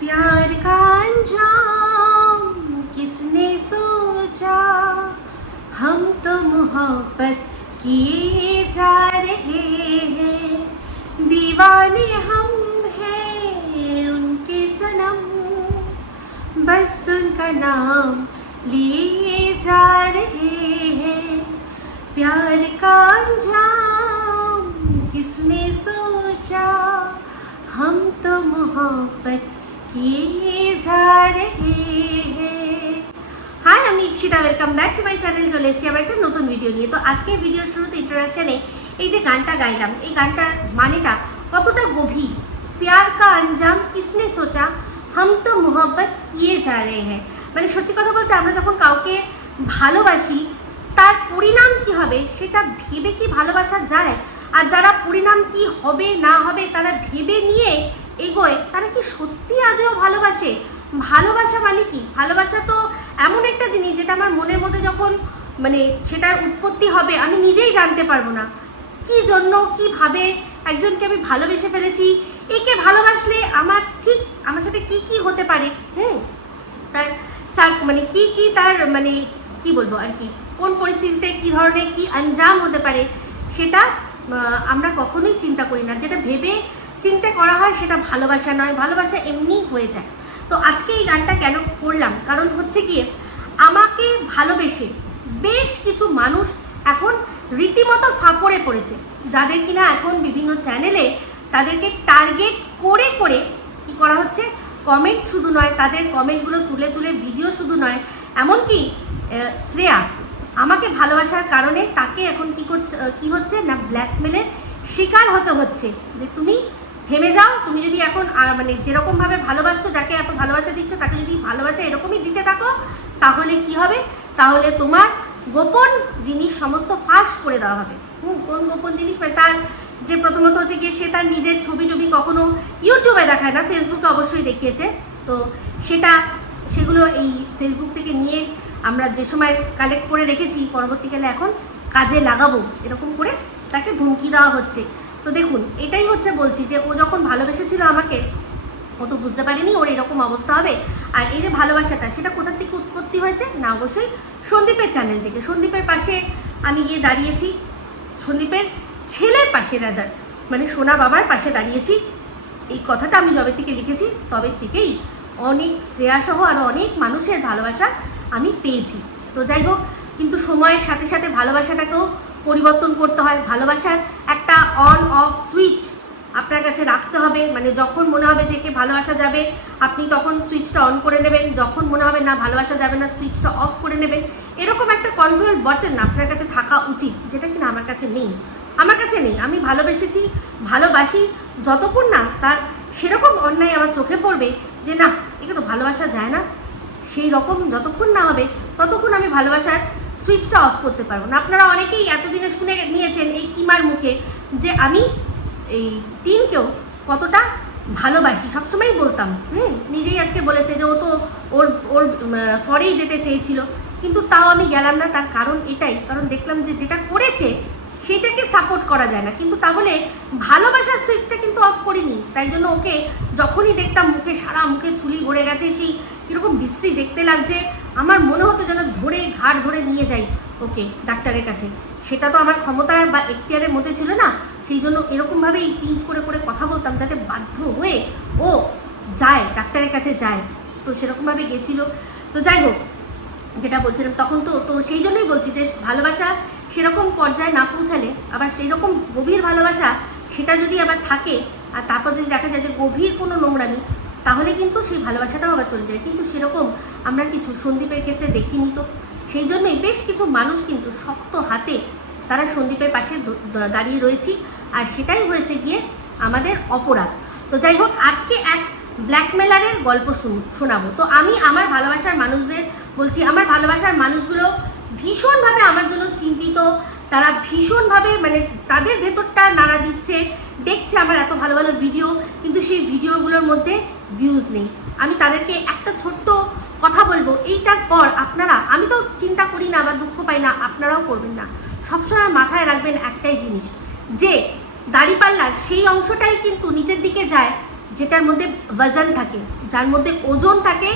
प्यार का अंजाम किसने सोचा, हम तो मोहब्बत किए जा रहे हैं, दीवाने हम हैं उनके सनम, बस उनका नाम लिए जा रहे हैं। प्यार का अंजाम किसने सोचा, हम तो मोहब्बत किए जा रहे हैं। হাই, আমি Ipsita, welcome back to my channel. চলে এসেছি আবার একটা নতুন ভিডিও নিয়ে। তো আজকের ভিডিওর শুরুতে ইন্ট্রোডাকশানে এই যে গানটা গাইলাম, এই গানটার মানেটা কতটা গভীর। প্যার কা আঞ্জাম কিসনে সোচা, হাম তো মোহব্বত কিয়ে যা রে হ্যাঁ। মানে সত্যি কথা বলতে আমরা যখন কাউকে ভালোবাসি তার পরিণাম কি হবে সেটা ভেবে কি ভালোবাসা যায়? আর যারা পরিণাম কি হবে না হবে তারা ভেবে নিয়ে এগোয়, তারা কি সত্যি আদেও ভালোবাসে? ভালোবাসা মানে কি? ভালোবাসা তো এমন একটা জিনিস যেটা আমার মনের মধ্যে যখন মানে সেটার উৎপত্তি হবে আমি নিজেই জানতে পারবো না কি জন্য কিভাবে একজনকে আমি ভালোবেসে ফেলেছি। একে ভালোবাসলে আমার ঠিক আমার সাথে কি কি হতে পারে, তার মানে কি কি তার মানে কি বলবো আর কি, কোন পরিস্থিতিতে কি ধরনের কি আঞ্জাম হতে পারে সেটা আমরা কখনোই চিন্তা করি না। যেটা ভেবে চিন্তা করা হয় সেটা ভালোবাসা নয়, ভালোবাসা এমনি হয়ে যায়। তো আজকে এই গানটা কেন করলাম, কারণ হচ্ছে গিয়ে আমাকে ভালোবেসে বেশ কিছু মানুষ এখন রীতিমতো ফাঁপড়ে পড়েছে, যাদের কিনা এখন বিভিন্ন চ্যানেলে তাদেরকে টার্গেট করে করে কি করা হচ্ছে, কমেন্ট শুধু নয়, তাদের কমেন্টগুলো তুলে তুলে ভিডিও শুধু নয়, এমনকি শ্রেয়া আমাকে ভালোবাসার কারণে তাকে এখন কি হচ্ছে না, ব্ল্যাকমেলের শিকার হতে হচ্ছে যে তুমি থেমে যাও, তুমি যদি এখন মানে যেরকমভাবে ভালোবাসছো, যাকে এত ভালোবাসা দিচ্ছ তাকে যদি ভালোবাসা এরকমই দিতে থাকো তাহলে কি হবে, তাহলে তোমার গোপন জিনিস সমস্ত ফাঁস করে দেওয়া হবে। কোন গোপন জিনিস? মানে তার যে প্রথমত হচ্ছে গিয়ে সে তার নিজের ছবি টবি কখনো ইউটিউবে দেখায় না, ফেসবুকে অবশ্যই দেখিয়েছে। তো সেগুলো এই ফেসবুক থেকে নিয়ে আমরা যে সময় কালেক্ট করে রেখেছি পরবর্তীকালে এখন কাজে লাগাবো এরকম করে তাকে ধমকি দেওয়া হচ্ছে। তো দেখুন, এটাই হচ্ছে বলছি যে ও যখন ভালোবেসেছিল আমাকে ও তো বুঝতে পারিনি ওর এরকম অবস্থা হবে। আর এই যে ভালোবাসাটা সেটা কোথা থেকে উৎপত্তি হয়েছে না, অবশ্যই সন্দীপের চ্যানেল থেকে। সন্দীপের পাশে আমি গিয়ে দাঁড়িয়েছি, সন্দীপের ছেলের পাশে রাদার মানে সোনা বাবার পাশে দাঁড়িয়েছি। এই কথাটা আমি যবে থেকে লিখেছি তবে থেকেই অনেক শ্রেয়াসহ আরও অনেক মানুষের ভালোবাসা আমি পেয়েছি। তো যাই হোক, কিন্তু সময়ের সাথে সাথে ভালোবাসাটাকেও পরিবর্তন করতে হয়। ভালোবাসার একটা অন অফ সুইচ আপনার কাছে রাখতে হবে। মানে যখন মনে হবে যে কে ভালোবাসা যাবে আপনি তখন সুইচটা অন করে নেবেন, যখন মনে হবে না ভালোবাসা যাবে না সুইচটা অফ করে নেবেন। এরকম একটা কন্ট্রোল বাটন আপনার কাছে থাকা উচিত, যেটা কিনা আমার কাছে নেই। আমি ভালোবেসেছি, ভালোবাসি যতক্ষণ না তার সেরকম অন্যায় আমার চোখে পড়বে যে না একে তো ভালোবাসা যায় না, সেই রকম যতক্ষণ না হবে ততক্ষণ আমি ভালোবাসার সুইচটা অফ করতে পারবো না। আপনারা অনেকেই এতদিনে শুনে নিয়েছেন এই কিমার মুখে যে আমি এই টিনকেও কতটা ভালোবাসি, সবসময়ই বলতাম। নিজেই আজকে বলেছে যে ও তো ওর ফরেই যেতে চেয়েছিল, কিন্তু তাও আমি গেলাম না। তার কারণ এটাই, কারণ দেখলাম যে যেটা করেছে সেটাকে সাপোর্ট করা যায় না, কিন্তু তাহলে ভালোবাসার সুইচটা কিন্তু অফ করিনি। তাই জন্য ওকে যখনই দেখতাম সারা মুখে ছুলি ভরে গেছে, সেই কীরকম বিশ্রী দেখতে লাগছে, আমার মনে হতো যেন ঘাড় ধরে নিয়ে যাই ওকে ডাক্তারের কাছে। সেটা তো আমার ক্ষমতার বা এখতিয়ারের মধ্যে ছিল না, সেই জন্য এরকমভাবেই পিঞ্চ করে করে কথা বলতাম যাতে বাধ্য হয়ে ও যায় ডাক্তারের কাছে যায়। তো সেরকমভাবে গেছিলো। তো যাই হোক, যেটা বলছিলাম তখন তো সেই জন্যই বলছি যে ভালোবাসা সেরকম পর্যায়ে না পৌঁছালে, আবার সেই রকম গভীর ভালোবাসা সেটা যদি আবার থাকে আর তারপর যদি দেখা যায় যে গভীর কোনো নোংরামি, তাহলে কিন্তু সেই ভালোবাসাটাও আবার চলে যায়। কিন্তু সেরকম আমরা কিছু সন্দীপের ক্ষেত্রে দেখিনি। তো সেই জন্যই বেশ কিছু মানুষ কিন্তু শক্ত হাতে তারা সন্দীপের পাশে দাঁড়িয়ে রয়েছি, আর সেটাই হয়েছে গিয়ে আমাদের অপরাধ। তো যাই হোক, আজকে এক ব্ল্যাকমেলারের গল্প শোনাবো। তো আমি আমার ভালোবাসার মানুষদের বলছি, আমার ভালোবাসার মানুষগুলো ভীষণভাবে আমার জন্য চিন্তিত, তারা ভীষণভাবে মানে তাদের ভেতরটা নাড়া দিচ্ছে, দেখছে আমার এত ভালো ভালো ভিডিও, কিন্তু সেই ভিডিওগুলোর মধ্যে ভিউজ নেই। আমি তাদেরকে একটা ছোট্ট কথা বলবো, এইটার পর আপনারা, আমি তো চিন্তা করি না বা দুঃখ পাই না, আপনারাও করবেন না। সবসময় মাথায় রাখবেন একটাই জিনিস, যে দাড়িপাল্লার সেই অংশটাই কিন্তু নিচের দিকে যায় যেটার মধ্যে ওজন থাকে, যার মধ্যে ওজন থাকে,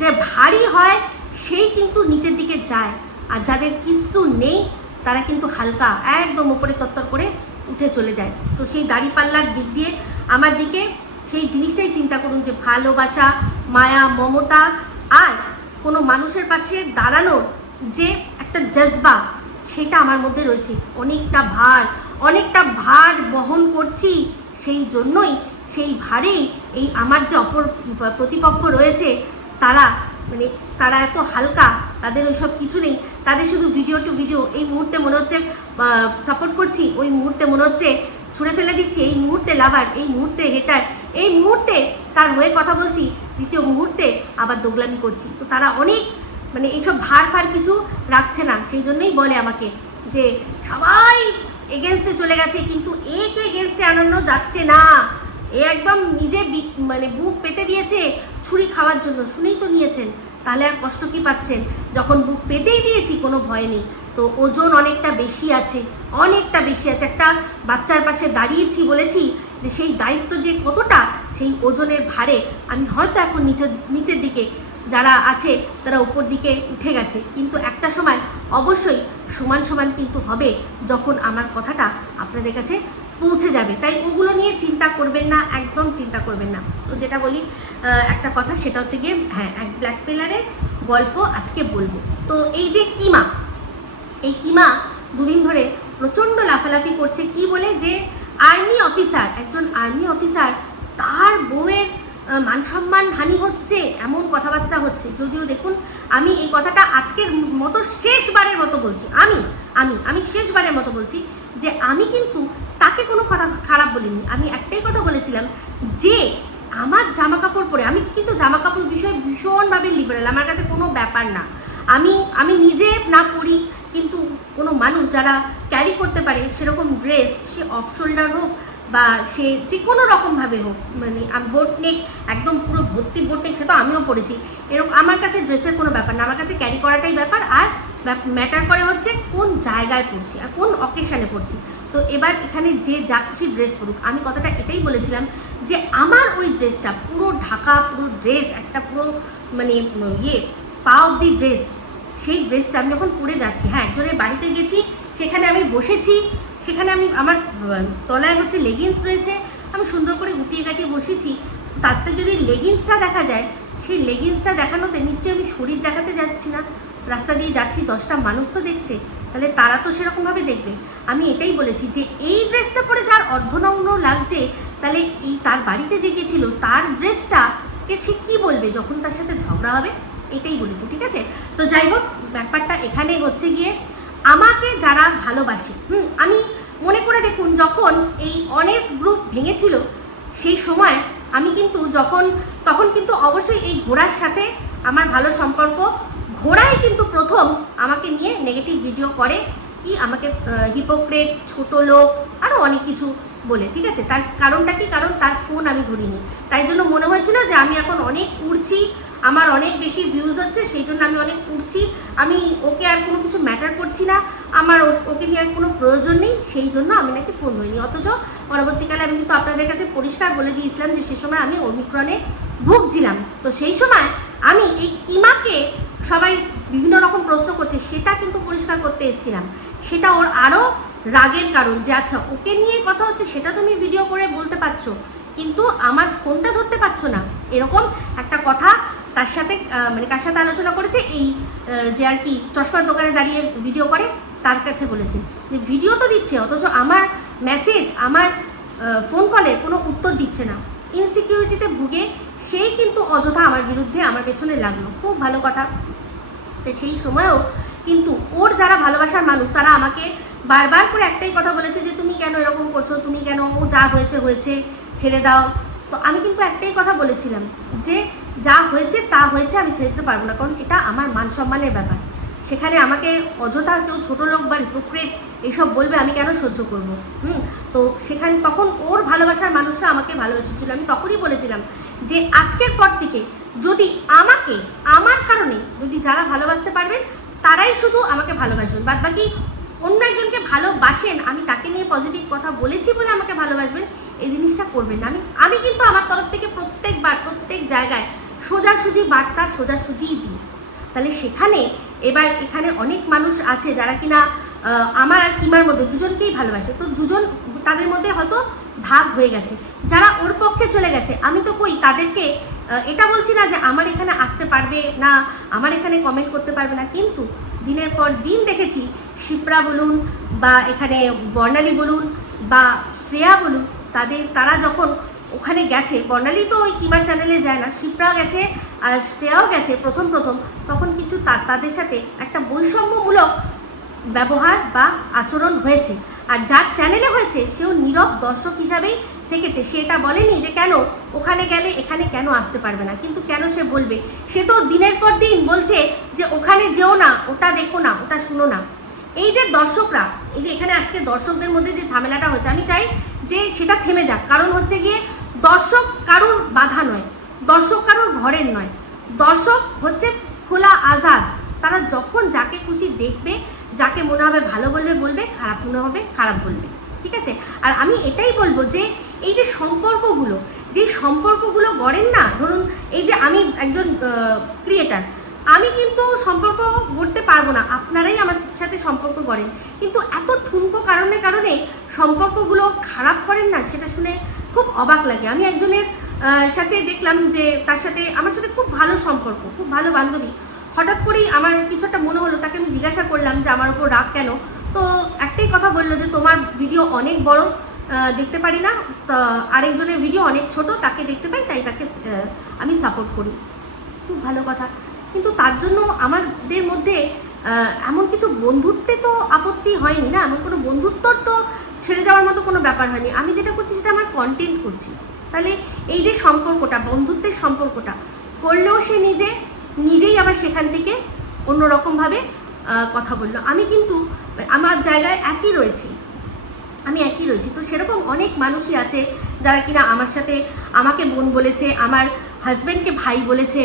যে ভারী হয় সেই কিন্তু নিচের দিকে যায়, আর যাদের কিচ্ছু নেই তারা কিন্তু হালকা একদম ওপরে তত্তর করে উঠে চলে যায়। তো সেই দাড়িপাল্লার দিক দিয়ে আমার দিকে সেই জিনিসটাই চিন্তা করুন, যে ভালোবাসা, মায়া, মমতা আর কোনো মানুষের পাশে দাঁড়ানোর যে একটা জজবা, সেটা আমার মধ্যে রয়েছে। অনেকটা ভার বহন করছি, সেই জন্যই সেই ভারেই এই আমার যে অপর প্রতিপক্ষ রয়েছে তারা এত হালকা, তাদের ওইসব কিছু নেই, তাদের শুধু ভিডিও টু ভিডিও। এই মুহূর্তে মনে হচ্ছে সাপোর্ট করছি, ওই মুহূর্তে মনে হচ্ছে ছুঁড়ে ফেলে দিচ্ছি, এই মুহূর্তে লাভার, এই মুহূর্তে হেটার, এই মুহূর্তে তার হয়ে কথা বলছি, দ্বিতীয় মুহূর্তে আবার দোগলামি করছি। তো তারা অনেক এইসব ভার কিছু রাখছে না, সেই জন্যই বলে আমাকে যে সবাই এগেনস্টে চলে গেছে, কিন্তু একে এগেনস্টে আনানো যাচ্ছে না। এ একদম নিজে বুক পেতে দিয়েছে ছুরি খাওয়ার জন্য। শুনেই তো নিয়েছেন, তাহলে আর কষ্ট কি পাচ্ছেন? যখন বুক পেতেই দিয়েছি কোনো ভয় নেই। তো ওজন অনেকটা বেশি আছে। একটা বাচ্চার পাশে দাঁড়িয়েছি, বলেছি যে সেই দায়িত্ব যে কতটা, সেই ওজনের ভারে আমি হয়তো এখন নিচের দিকে, যারা আছে তারা উপর দিকে উঠে গেছে, কিন্তু একটা সময় অবশ্যই সমান কিন্তু হবে, যখন আমার কথাটা আপনাদের কাছে পৌঁছে যাবে। তাই ওগুলো নিয়ে চিন্তা করবেন না, একদম চিন্তা করবেন না। তো যেটা বলি একটা কথা, সেটা হচ্ছে গিয়ে এক ব্ল্যাকমেলারের গল্প আজকে বলবো। তো এই যে এই কিমা দুদিন ধরে প্রচণ্ড লাফালাফি করছে, কি বলে যে একজন আর্মি অফিসার তার বউয়ের মান সম্মান হানি হচ্ছে, এমন কথাবার্তা হচ্ছে। যদিও দেখুন, আমি এই কথাটা আজকের মতো শেষবারের মতো বলছি, আমি শেষবারের মতো বলছি যে আমি কিন্তু তাকে কোনো কথা খারাপ বলিনি। আমি একটাই কথা বলেছিলাম যে আমার জামা কাপড় পরে, আমি কিন্তু জামা কাপড় বিষয়ে ভীষণভাবে লিবারেল, আমার কাছে কোনো ব্যাপার না। আমি নিজে না পরি, কিন্তু কোনো মানুষ যারা ক্যারি করতে পারে সেরকম ড্রেস, সে অফ শোল্ডার হোক বা সে যে কোনো রকমভাবে হোক, বোট নেক, একদম পুরো ভর্তি বোট নেক, সে তো আমিও পড়েছি, এরকম আমার কাছে ড্রেসের কোনো ব্যাপার না। আমার কাছে ক্যারি করাটাই ব্যাপার, আর ম্যাটার করে হচ্ছে কোন জায়গায় পড়ছি আর কোন অকেশানে পড়ছি। তো এবার এখানে যে যা খুশি ড্রেস পরুক, আমি কথাটা এটাই বলেছিলাম যে আমার ওই ড্রেসটা পুরো ঢাকা, পুরো ড্রেস, একটা পুরো পা অব্দি ড্রেস, সেই ড্রেসটা আমি যখন পরে যাচ্ছি, হ্যাঁ একজনের বাড়িতে গেছি, সেখানে আমি বসেছি, সেখানে আমার তলায় হচ্ছে লেগিংস রয়েছে, আমি সুন্দর করে গুটিয়ে কাটিয়ে বসেছি। তাতে যদি লেগিংসটা দেখা যায়, সেই লেগিংসটা দেখানোতে নিশ্চয়ই আমি শরীর দেখাতে যাচ্ছি না। রাস্তা দিয়ে যাচ্ছি, 10টা মানুষ তো দেখছে, তাহলে তারা তো সেরকমভাবে দেখবে। আমি এটাই বলেছি যে এই ড্রেসটা পরে যার অর্ধনগ্ন লাগছে, তাহলে তার বাড়িতে যে গেছিলো তার ড্রেসটা সে কী বলবে যখন তার সাথে ঝগড়া হবে, এটাই বলেছি, ঠিক আছে? তো যাই হোক, ব্যাপারটা এখানে হচ্ছে গিয়ে আমাকে যারা ভালোবাসে, আমি মনে করে দেখুন, যখন এই অনেস্ট গ্রুপ ভেঙেছিল সেই সময় আমি কিন্তু তখন কিন্তু অবশ্যই এই ঘোড়ার সাথে আমার ভালো সম্পর্ক। ঘোড়াই কিন্তু প্রথম আমাকে নিয়ে নেগেটিভ ভিডিও করে, কি আমাকে হিপোক্রেট, ছোট লোক, আরও অনেক কিছু বলে, ঠিক আছে? তার কারণটা কি? কারণ তার ফোন আমি ধরিনি, তাই জন্য মনে হয়েছিল যে আমি এখন অনেক উড়ছি, আমার অনেক বেশি ভিউজ হচ্ছে, সেই জন্য আমি অনেক উঠছি, আমি ওকে আর কোনো কিছু ম্যাটার করছি না, আমার ওকে নিয়ে আর কোনো প্রয়োজন নেই, সেই জন্য আমি নাকি ফোন ধরিনি। অথচ পরবর্তীকালে আমি কিন্তু আপনাদের কাছে পরিষ্কার বলে দিয়েছিলাম যে সে সময় আমি ওমিক্রনে ভুগছিলাম। তো সেই সময় আমি এই কিমাকে সবাই বিভিন্ন রকম প্রশ্ন করছে, সেটা কিন্তু পরিষ্কার করতে এসেছিলাম। সেটা ওর আরও রাগের কারণ, যে আচ্ছা ওকে নিয়ে কথা হচ্ছে, সেটা তুমি ভিডিও করে বলতে পারছো, কিন্তু আমার ফোনটা ধরতে পারছো না, এরকম একটা কথা তার সাথে কার সাথে আলোচনা করেছে, এই যে আর কি চশমার দোকানে দাঁড়িয়ে ভিডিও করে তার কাছে বলেছে যে ভিডিও তো দিচ্ছে, অথচ আমার মেসেজ, আমার ফোন কলে কোনো উত্তর দিচ্ছে না। ইনসিকিউরিটিতে ভুগে সেই কিন্তু অযথা আমার বিরুদ্ধে, আমার পেছনে লাগলো। খুব ভালো কথা। তো সেই সময়েও কিন্তু ওর যারা ভালোবাসার মানুষ, তারা আমাকে বারবার করে একটাই কথা বলেছে যে তুমি কেন এরকম করছো, তুমি কেন, ও যা হয়েছে ছেড়ে দাও। তো আমি কিন্তু একটাই কথা বলেছিলাম যে যা হয়েছে তা হয়েছে, আমি ছেড়ে দিতে পারবো না, কারণ এটা আমার মান সম্মানের ব্যাপার। সেখানে আমাকে অযথা কেউ ছোটো লোক বা হিপোক্রেট এইসব বলবে, আমি কেন সহ্য করবো? তো সেখানে তখন ওর ভালোবাসার মানুষরা আমাকে ভালোবেসেছিল। আমি তখনই বলেছিলাম যে আজকের পর থেকে যদি আমাকে, আমার কারণে যদি যারা ভালোবাসতে পারবেন তারাই শুধু আমাকে ভালোবাসবেন, বাদ বাকি অন্য একজনকে ভালোবাসেন, আমি তাকে নিয়ে পজিটিভ কথা বলেছি বলে আমাকে ভালোবাসবেন, এই জিনিসটা করবেন না। আমি কিন্তু আমার তরফ থেকে প্রত্যেকবার প্রত্যেক জায়গায় সোজাসুজি বার্তা সোজাসুজিই দিই। তাহলে সেখানে এবার এখানে অনেক মানুষ আছে যারা কিনা আমার আর কিমার মধ্যে দুজনকেই ভালোবাসে, তো দুজন তাদের মধ্যে হয়তো ভাগ হয়ে গেছে, যারা ওর পক্ষে চলে গেছে আমি তো কই তাদেরকে এটা বলছি না যে আমার এখানে আসতে পারবে না, আমার এখানে কমেন্ট করতে পারবে না, কিন্তু দিনের পর দিন দেখেছি শিপ্রা বলুন বা এখানে বর্ণালী বলুন বা শ্রেয়া বলুন, তারা যখন ওখানে গেছে, বর্ণালী তো ওই কিমার চ্যানেলে যায় না, শিপ্রাও গেছে আর শ্রেয়াও গেছে প্রথম তখন কিন্তু তাদের সাথে একটা বৈষম্যমূলক ব্যবহার বা আচরণ হয়েছে। আর যার চ্যানেলে হয়েছে সেও নীরব দর্শক হিসাবেই থেকেছে, সে এটা বলেনি যে কেন ওখানে গেলে এখানে কেন আসতে পারবে না, কিন্তু কেন সে বলবে, সে তো দিনের পর দিন বলছে যে ওখানে যেও না, ওটা দেখো না, ওটা শুনো না। এই যে দর্শকরা, এই যে এখানে আজকে দর্শকদের মধ্যে যে ঝামেলাটা হচ্ছে, আমি চাই যে সেটা থেমে যাক। কারণ হচ্ছে গিয়ে দর্শক কারোর বাধা নয়, দর্শক কারোর ঘরের নয়, দর্শক হচ্ছে খোলা আজাদ, তারা যখন যাকে খুশি দেখবে, যাকে মনে হবে ভালো বলবে বলবে, খারাপ মনে হবে খারাপ বলবে, ঠিক আছে। আর আমি এটাই বলবো যে এই যে সম্পর্কগুলো গড়েন না, ধরুন এই যে আমি একজন ক্রিয়েটার, আমি কিন্তু সম্পর্ক গড়তে পারবো না, আপনারাই আমার সাথে সম্পর্ক গড়েন, কিন্তু এত ঠুনকো কারণে সম্পর্কগুলো খারাপ করেন না, সেটা শুনে খুব অবাক লাগে। আমি একজনের সাথে দেখলাম যে তার সাথে আমার সাথে খুব ভালো সম্পর্ক, খুব ভালো বান্ধবী, হঠাৎ করেই আমার কিছু একটা মনে হলো, তাকে আমি জিজ্ঞাসা করলাম যে আমার উপর রাগ কেন, তো একটাই কথা বললো যে তোমার ভিডিও অনেক বড়, দেখতে পারি না, আরেকজনের ভিডিও অনেক ছোট, তাকে দেখতে পাই, তাই তাকে আমি সাপোর্ট করি। খুব ভালো কথা, কিন্তু তার জন্য আমাদের মধ্যে এমন কিছু বন্ধুত্বে তো আপত্তি হয়নি না, এমন কোনো বন্ধুত্বর তো ছেড়ে যাওয়ার মতো কোনো ব্যাপার হয়নি। আমি যেটা করছি সেটা আমার কন্টেন্ট করছি, তাহলে এই যে সম্পর্কটা, বন্ধুত্বের সম্পর্কটা করলেও সে নিজেই আবার সেখান থেকে অন্যরকমভাবে কথা বললো। আমি কিন্তু আমার জায়গায় একই রয়েছি, তো সেরকম অনেক মানুষই আছে যারা কিনা আমার সাথে আমাকে বোন বলেছে, আমার হাজব্যান্ডকে ভাই বলেছে,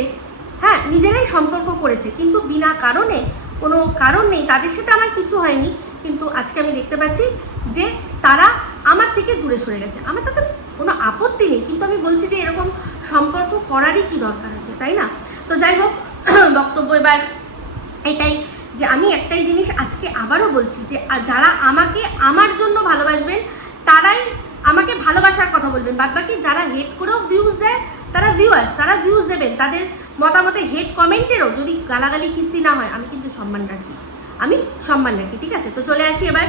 হ্যাঁ নিজেরাই সম্পর্ক করেছে, কিন্তু বিনা কারণে, কোনো কারণ নেই, তাদের সাথে আমার কিছু হয়নি, কিন্তু আজকে আমি দেখতে পাচ্ছি যে তারা আমার থেকে দূরে সরে গেছে। আমার তাতে কোনো আপত্তি নেই, কিন্তু আমি বলছি যে এরকম সম্পর্ক করারই কি দরকার আছে, তাই না? তো যাই হোক, বক্তব্য এবার এটাই যে আমি একটাই জিনিস আজকে আবারও বলছি যে যারা আমাকে আমার জন্য ভালোবাসবেন তারাই আমাকে ভালোবাসার কথা বলবেন, বাদবাকি যারা হেট করেও ভিউজ দেয় তারা ভিউজ দেবেন, তাদের মতামতে হেট কমেন্টেরও যদি গালাগালি খিস্তি না হয়, আমি কিন্তু সম্মান রাখি, ঠিক আছে। তো চলে আসি এবার,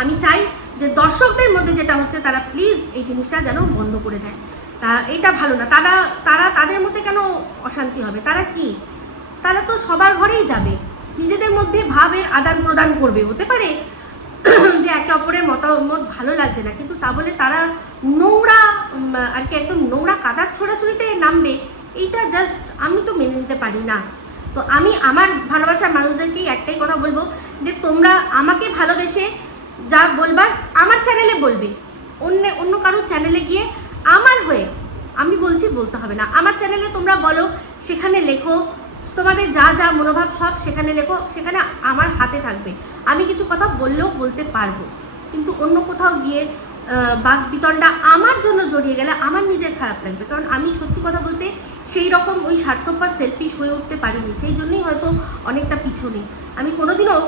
আমি চাই যে দর্শকদের মধ্যে যেটা হচ্ছে তারা প্লিজ এই জিনিসটা যেন বন্ধ করে দেয়, তা এটা ভালো না। তাদের মধ্যে কেন অশান্তি হবে? তারা তো সবার ঘরেই যাবে, নিজেদের মধ্যে ভাবের আদান প্রদান করবে, হতে পারে যে একে অপরের মতামত ভালো লাগছে না, কিন্তু তা বলে তারা নোংরা আর কি একদম নোংরা কাদার ছোড়াছুড়িতে নামবে, এইটা জাস্ট আমি তো মেনে নিতে পারি না। তো আমি আমার ভালোবাসার মানুষদেরকেই একটাই কথা বলবো যে তোমরা আমাকে ভালোবেসে যা বলবার আমার চ্যানেলে বলবে, অন্য কারোর চ্যানেলে গিয়ে আমার হয়ে আমি বলছি বলতে হবে না। আমার চ্যানেলে তোমরা বলো, সেখানে লেখো, তোমাদের যা মনোভাব সব সেখানে লেখো, সেখানে আমার হাতে থাকবে, আমি কিছু কথা বললেও বলতে পারবো, কিন্তু অন্য কোথাও গিয়ে বাক বিতণ্ডা আমার জন্য জড়িয়ে গেলে আমার নিজের খারাপ লাগবে, কারণ আমি সত্যি কথা বলতে সেই রকম ওই স্বার্থপর সেলফিশ হয়ে উঠতে পারিনি, সেই জন্যই হয়তো অনেকটা পিছনে। আমি কোনোদিনও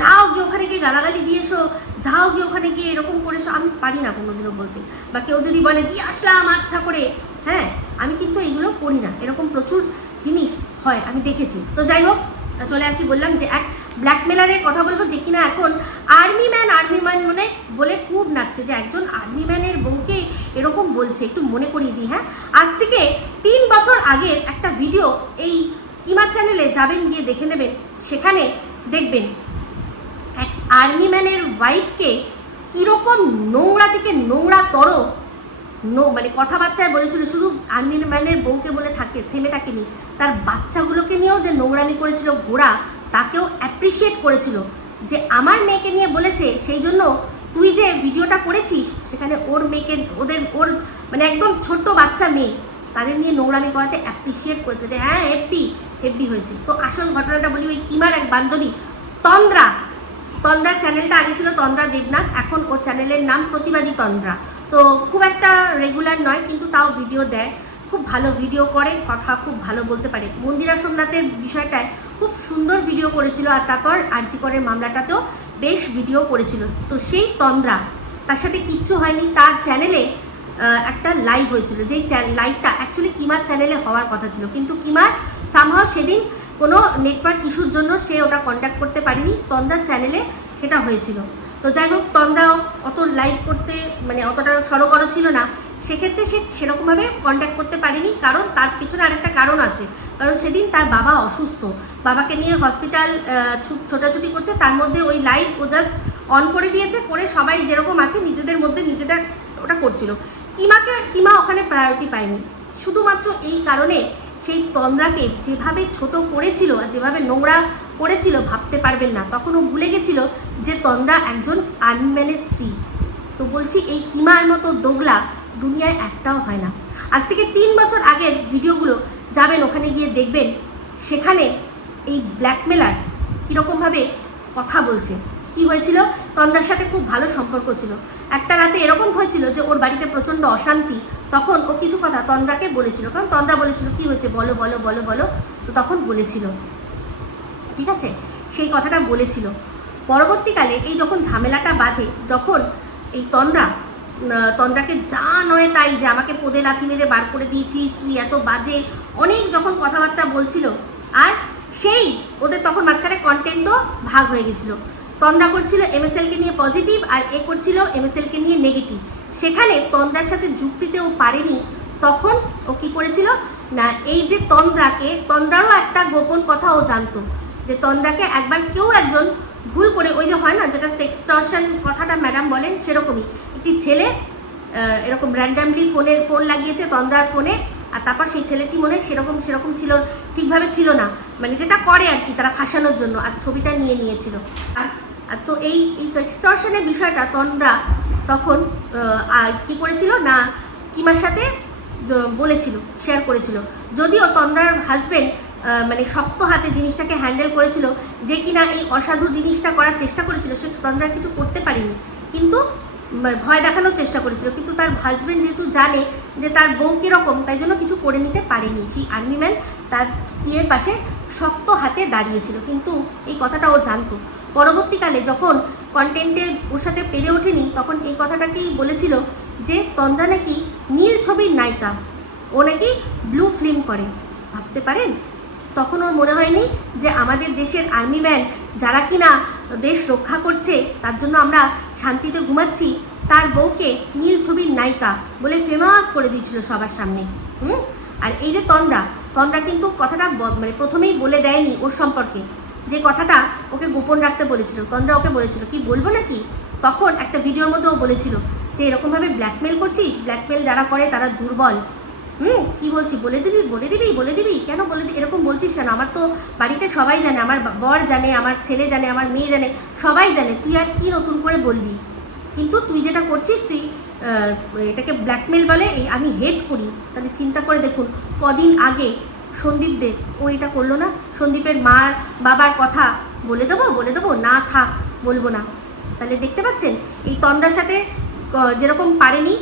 যাও গিয়ে ওখানে গিয়ে গালাগালি দিয়েছো, যাও গিয়ে ওখানে গিয়ে এরকম করেছো, আমি পারি না কোনোদিনও বলতে, বা কেউ যদি বলে দিয়ে আসলাম আচ্ছা করে, হ্যাঁ আমি কিন্তু এইগুলো করি না, এরকম প্রচুর জিনিস হয় আমি দেখেছি। তো যাই হোক, চলে আসি, বললাম যে এক ব্ল্যাকমেলারের কথা বলবো, যে কিনা এখন আর্মি ম্যান মনে বলে খুব নাচছে, যে একজন আর্মি ম্যানের বউকে এরকম বলছে। একটু মনে করিয়ে দিই, হ্যাঁ, আজ থেকে 3 বছর আগের একটা ভিডিও এই কিমার চ্যানেলে যাবেন, গিয়ে দেখে নেবেন, সেখানে দেখবেন এক আর্মি ম্যানের ওয়াইফকে কীরকম নোংরা থেকে নোংরাতর মানে কথাবার্তায় বলেছিল, শুধু আর্মি ম্যানের বউকে বলে থেমে থাকেনি, তার বাচ্চাগুলোকে নিয়েও যে নোংরামি করেছিল ঘোড়া, তাকেও অ্যাপ্রিসিয়েট করেছিল, যে আমার মেয়েকে নিয়ে বলেছে, সেই জন্য তুই যে ভিডিওটা করেছিস সেখানে ওর মেয়েকে ওর মানে একদম ছোট্ট বাচ্চা মেয়ে, তাদের নিয়ে নোংরামি করাতে অ্যাপ্রিসিয়েট করেছে, যে হ্যাঁ হেব্বি হয়েছে। তো আসল ঘটনাটা বলি, ওই কিমার এক বান্ধবী তন্দ্রা, তন্দ্রার চ্যানেলটা আগে ছিল তন্দ্রা দেবনাথ, এখন ওর চ্যানেলের নাম প্রতিবাদী তন্দ্রা। তো খুব একটা রেগুলার নয়, কিন্তু তাও ভিডিও দেয়, খুব ভালো ভিডিও করে, কথা খুব ভালো বলতে পারে। মন্দিরা সোমনাথের বিষয়টায় খুব সুন্দর ভিডিও করেছিল, আর তারপর আরজি করের মামলাটাতেও বেশ ভিডিও করেছিল। তো সেই তন্দ্রা, তার সাথে কিচ্ছু হয়নি, তার চ্যানেলে একটা লাইভ হয়েছিল, যেই লাইভটা অ্যাকচুয়ালি কিমার চ্যানেলে হওয়ার কথা ছিল, কিন্তু কিমার সামহাও সেদিন কোনো নেটওয়ার্ক ইস্যুর জন্য সে ওটা কন্ট্যাক্ট করতে পারেনি, তন্দ্রার চ্যানেলে সেটা হয়েছিল। তো যাই হোক, তন্দ্রাও অত লাইভ করতে মানে অতটা সড়গড় ছিল না, সেক্ষেত্রে সে সেরকমভাবে কন্ট্যাক্ট করতে পারেনি, কারণ তার পিছনে আরেকটা কারণ আছে। কারণ সেদিন তার বাবা অসুস্থ, বাবাকে নিয়ে হসপিটাল ছোটাছুটি করছে, তার মধ্যে ওই লাইভ ও জাস্ট অন করে দিয়েছে, করে সবাই যেরকম আছে নিজেদের মধ্যে নিজেদের ওটা করছিল। কিমা ওখানে প্রায়োরিটি পায়নি, শুধুমাত্র এই কারণে সেই তন্দ্রাকে যেভাবে ছোট করেছিল আর যেভাবে নোংরা করেছিল ভাবতে পারবেন না। তখন ও ভুলে গেছিল যে তন্দ্রা একজন আর্মিম্যানের স্ত্রী। তো বলছি, এই কিমার মতো দোগলা দুনিয়ায় একটাও হয় না। আজ থেকে 3 বছর আগের ভিডিওগুলো যাবেন, ওখানে গিয়ে দেখবেন, সেখানে এই ব্ল্যাকমেলার কীরকমভাবে কথা বলছে। কি হয়েছিল, তন্দ্রার সাথে খুব ভালো সম্পর্ক ছিল, একটা রাতে এরকম হয়েছিল যে ওর বাড়িতে প্রচণ্ড অশান্তি, তখন ও কিছু কথা তন্দ্রাকে বলেছিল, কারণ তন্দ্রা বলেছিল কি হয়েছে বলো বলো বলো বলো, তো তখন বলেছিল, ঠিক আছে, সেই কথাটা বলেছিল। পরবর্তীকালে এই যখন ঝামেলাটা বাঁধে, যখন এই তন্দ্রাকে যা নয় তাই, যে আমাকে পদে লাথি মেরে বার করে দিয়েছিস তুই, এত বাজে অনেক যখন কথাবার্তা বলছিল, আর সেই ওদের তখন মাঝখানে কন্টেন্টও ভাগ হয়ে গেছিল। তন্দ্রা করছিল এমএসএলকে নিয়ে পজিটিভ, আর এ করছিল এমএসএলকে নিয়ে নেগেটিভ। সেখানে তন্দ্রার সাথে যুক্তিতেও পারেনি, তখন ও কি করেছিল না, এই যে তন্দ্রারও একটা গোপন কথা ও জানতো, যে তন্দ্রাকে একবার কেউ একজন ভুল করে, ওই যে হয় না যেটা সেক্সটর্শন কথাটা ম্যাডাম বলেন, সেরকমই একটি ছেলে এরকম র্যান্ডামলি ফোন লাগিয়েছে তন্দ্রার ফোনে, আর তারপর সেই ছেলেটি মনে সেরকম ছিল, ঠিকভাবে ছিল না, মানে যেটা করে আর কি তারা ফাঁসানোর জন্য, আর ছবিটা নিয়েছিল। আর তো এই সেক্সটর্শনের বিষয়টা তন্দ্রা তখন কি করেছিল না, কিমার সাথে বলেছিল, শেয়ার করেছিল। যদিও তন্দ্রার হাজবেন্ড মানে শক্ত হাতে জিনিসটাকে হ্যান্ডেল করেছিল, যে কিনা এই অসাধু জিনিসটা করার চেষ্টা করেছিল, সে তন্দ্রা কিছু করতে পারেনি, কিন্তু ভয় দেখানোর চেষ্টা করেছিল। কিন্তু তার হাজবেন্ড যেহেতু জানে যে তার বউ কীরকম, তাই জন্য কিছু করে নিতে পারেনি। সেই আর্মিম্যান তার স্ত্রীর পাশে শক্ত হাতে দাঁড়িয়েছিল, কিন্তু এই কথাটা ও জানতো। পরবর্তীকালে যখন কন্টেন্টের ওর সাথে পেরে ওঠেনি, তখন এই কথাটাকেই বলেছিল যে তন্দ্রা নাকি নীল ছবির নায়িকা, ও নাকি ব্লু ফিল্ম করে। ভাবতে পারেন, তখন ওর মনে হয়নি যে আমাদের দেশের আর্মিম্যান যারা কিনা দেশ রক্ষা করছে, তার জন্য আমরা শান্তিতে ঘুমাচ্ছি, তার বউকে নীল ছবির নায়িকা বলে ফেমাস করে দিয়েছিল সবার সামনে। আর এই যে তন্দ্রা কিন্তু কথাটা মানে প্রথমেই বলে দেয়নি ওর সম্পর্কে, যে কথাটা ওকে গোপন রাখতে বলেছিল। তন্দ্রা ওকে বলেছিল কি বলবো নাকি, তখন একটা ভিডিওর মধ্যে ও বলেছিল যে এরকমভাবে ব্ল্যাকমেল করছিস, ব্ল্যাকমেল যারা করে তারা দুর্বল। কি বলছি, বলে দিবি কেন, এরকম বলছিস কেন, আমার তো বাড়িতে সবাই জানে, আমার বর জানে, আমার ছেলে জানে, আমার মেয়ে জানে, সবাই জানে, তুই আর কি নতুন করে বলবি। কিন্তু তুই যেটা করছিস, তুই এটাকে ব্ল্যাকমেল বলে, আমি হেট করি। তাহলে চিন্তা করে দেখুন, কদিন আগে সন্দীপদের ও এটা করলো না, সন্দীপের মার বাবার কথা বলে দেবো না, থাক বলবো না। তাহলে দেখতে পাচ্ছেন, এই তন্দ্রার সাথে যেরকম পারেনি,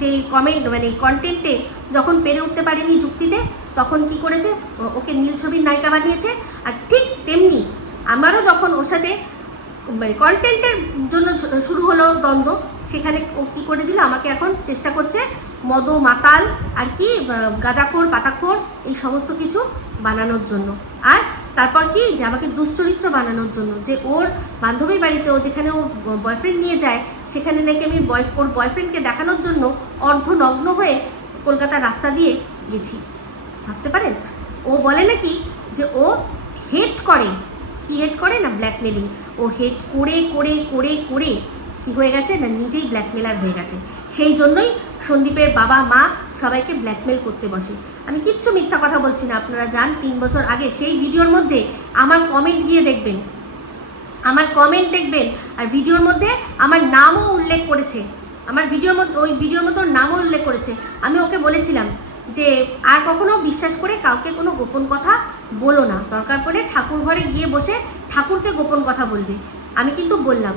যে মানে কন্টেন্টে যখন পেরে উঠতে পারেনি যুক্তিতে, তখন কি করেছে, ওকে নীল ছবির নায়িকা বানিয়েছে। আর ঠিক তেমনি আমারও যখন ওর সাথে মানে কন্টেন্টের জন্য শুরু হলো দ্বন্দ্ব, সেখানে ও কী করে দিল, আমাকে এখন চেষ্টা করছে মদ মাতাল আর কি গাঁজাখোর পাতাখোর এই সমস্ত কিছু বানানোর জন্য। আর তারপর কি, যে আমাকে দুশ্চরিত্র বানানোর জন্য, যে ওর বান্ধবীর বাড়িতে ও যেখানে ও বয়ফ্রেন্ড নিয়ে যায়, সেখানে নাকি আমি ওর বয়ফ্রেন্ডকে দেখানোর জন্য অর্ধনগ্ন হয়ে কলকাতার রাস্তা দিয়ে গেছি। ভাবতে পারেন, ও বলে নাকি যে ও হেট করে, কি হেট করে না, ব্ল্যাকমেলিং। ও হেট করে করে করে করে কি হয়ে গেছে না, নিজেই ব্ল্যাকমেলার হয়ে গেছে। সেই জন্যই সন্দীপের বাবা মা সবাইকে ব্ল্যাকমেল করতে বসে। আমি কিচ্ছু মিথ্যা কথা বলছি না, আপনারা যান 3 বছর আগে সেই ভিডিওর মধ্যে আমার কমেন্ট গিয়ে দেখবেন, আর ভিডিওর মধ্যে আমার নামও উল্লেখ করেছে, আমার ভিডিওর মধ্যে ওই ভিডিওর মধ্যে ওর নামও উল্লেখ করেছে। আমি ওকে বলেছিলাম যে আর কখনো বিশ্বাস করে কাউকে কোনো গোপন কথা বলো না, দরকার পড়লে ঠাকুর ঘরে গিয়ে বসে ঠাকুরকে গোপন কথা বলবে। আমি কিন্তু বললাম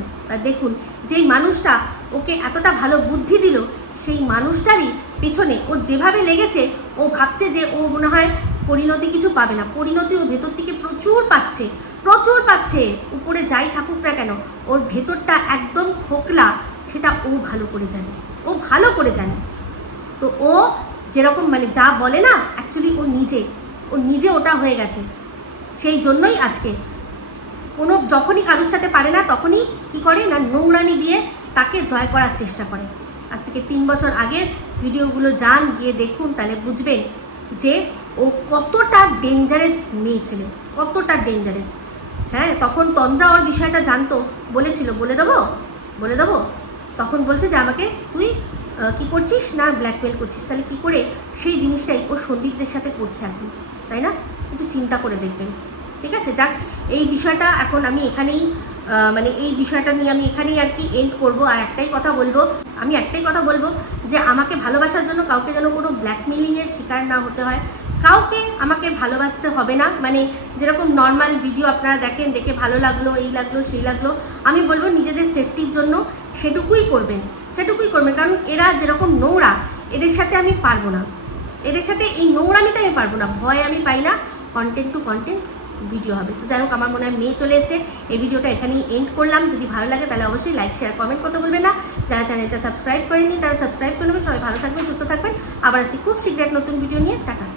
দেখুন, যেই মানুষটা ওকে এতটা ভালো বুদ্ধি দিল, সেই মানুষটারই পেছনে ও যেভাবে লেগেছে, ও ভাবছে যে ও মনে হয় পরিণতি কিছু পাবে না। পরিণতি ও ভেতর থেকে প্রচুর পাচ্ছে, প্রচুর পাচ্ছে। উপরে যাই থাকুক না কেন, ওর ভেতরটা একদম খোকলা, সেটা ও ভালো করে জানে, ও ভালো করে জানে। তো ও যেরকম মানে যা বলে না, অ্যাকচুয়ালি ও নিজে ওটা হয়ে গেছে। সেই জন্যই আজকে যখনই কারোর সাথে পারে না, তখনই কি করে না, নোংরামি দিয়ে তাকে জয় করার চেষ্টা করে। আজ থেকে 3 বছর আগের ভিডিওগুলো যান, গিয়ে দেখুন, তাহলে বুঝবেন যে ও কতটা ডেঞ্জারাস মেয়ে ছিল, কতটা ডেঞ্জারাস। হ্যাঁ, তখন তন্দ্রা ওর বিষয়টা জানতো, বলেছিল বলে দেবো, তখন বলছে যে আমাকে তুই কি করছিস না, ব্ল্যাকমেল করছিস। তাহলে কি করে সেই জিনিসটাই ও সন্দীপদের সাথে করছে এখন, তাই না? একটু চিন্তা করে দেখবেন। ঠিক আছে, যাক, এই বিষয়টা এখন আমি এখানেই মানে এই বিষয়টা নিয়ে আমি এখানেই আর কি এন্ড করবো। আর একটাই কথা বলবো যে আমাকে ভালোবাসার জন্য কাউকে যেন কোনো ব্ল্যাকমেলিংয়ের শিকার না হতে হয়। কাউকে আমাকে ভালোবাসতে হবে না, মানে যেরকম নর্মাল ভিডিও আপনারা দেখেন, দেখে ভালো লাগলো, এই লাগলো সেই লাগলো, আমি বলবো নিজেদের সেফটির জন্য সেটুকুই করবেন। কারণ এরা যেরকম নোংরা, এদের সাথে আমি পারবো না, এদের সাথে এই নোংরামিটা আমি পারবো না, ভয় আমি পাই না। কন্টেন্ট টু কন্টেন্ট ভিডিও হবে। তো যাই হোক, আমার মনে হয় মেয়ে চলে এসছে, এই ভিডিওটা এখানেই এন্ড করলাম। যদি ভালো লাগে তাহলে অবশ্যই লাইক, শেয়ার, কমেন্ট করতে ভুলবেন না। যারা চ্যানেলটা সাবস্ক্রাইব করেননি তারা সাবস্ক্রাইব করে নেবেন। সবাই ভালো থাকবেন, সুস্থ থাকবেন। আবার আছি খুব শীঘ্র এক নতুন ভিডিও নিয়ে। টাটা।